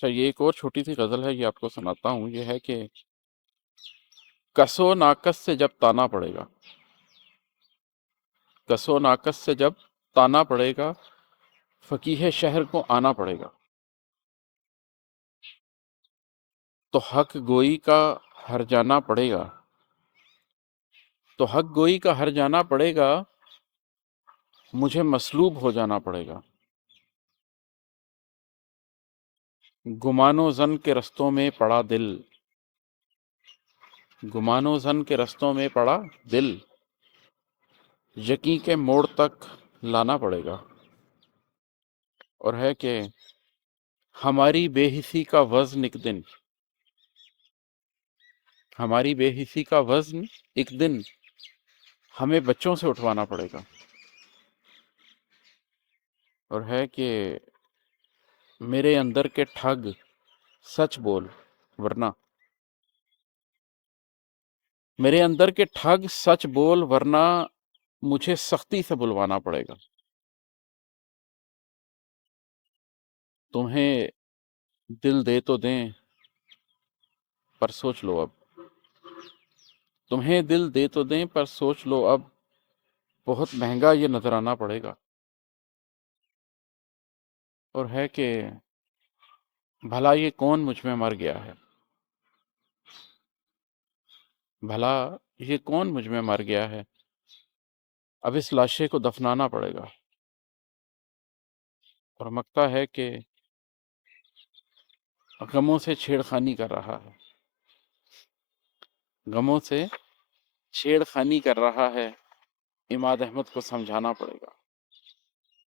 اچھا، یہ ایک اور چھوٹی سی غزل ہے، یہ آپ کو سناتا ہوں. یہ ہے کہ کسو ناکس سے جب تانا پڑے گا، کسو ناکس سے جب تانا پڑے گا، فقیہ شہر کو آنا پڑے گا، تو حق گوئی کا ہر جانا پڑے گا، تو حق گوئی کا ہر جانا پڑے گا، مجھے مصلوب ہو جانا پڑے گا. گمان و ظن کے رستوں میں پڑا دل، گمان و ظن کے رستوں میں پڑا دل، یقین کے موڑ تک لانا پڑے گا. اور ہے کہ ہماری بے حسی کا وزن ایک دن، ہماری بے حسی کا وزن ایک دن ہمیں بچوں سے اٹھوانا پڑے گا. اور ہے کہ میرے اندر کے ٹھگ سچ بول ورنہ، میرے اندر کے ٹھگ سچ بول ورنہ مجھے سختی سے بلوانا پڑے گا. تمہیں دل دے تو دیں پر سوچ لو اب، تمہیں دل دے تو دیں پر سوچ لو اب، بہت مہنگا یہ نظرانہ پڑے گا. اور ہے کہ بھلا یہ کون مجھ میں مر گیا ہے، بھلا یہ کون مجھ میں مر گیا ہے، اب اس لاشے کو دفنانا پڑے گا. اور مکتا ہے کہ غموں سے چھیڑ خانی کر رہا ہے، غموں سے چھیڑ خانی کر رہا ہے، عماد احمد کو سمجھانا پڑے گا.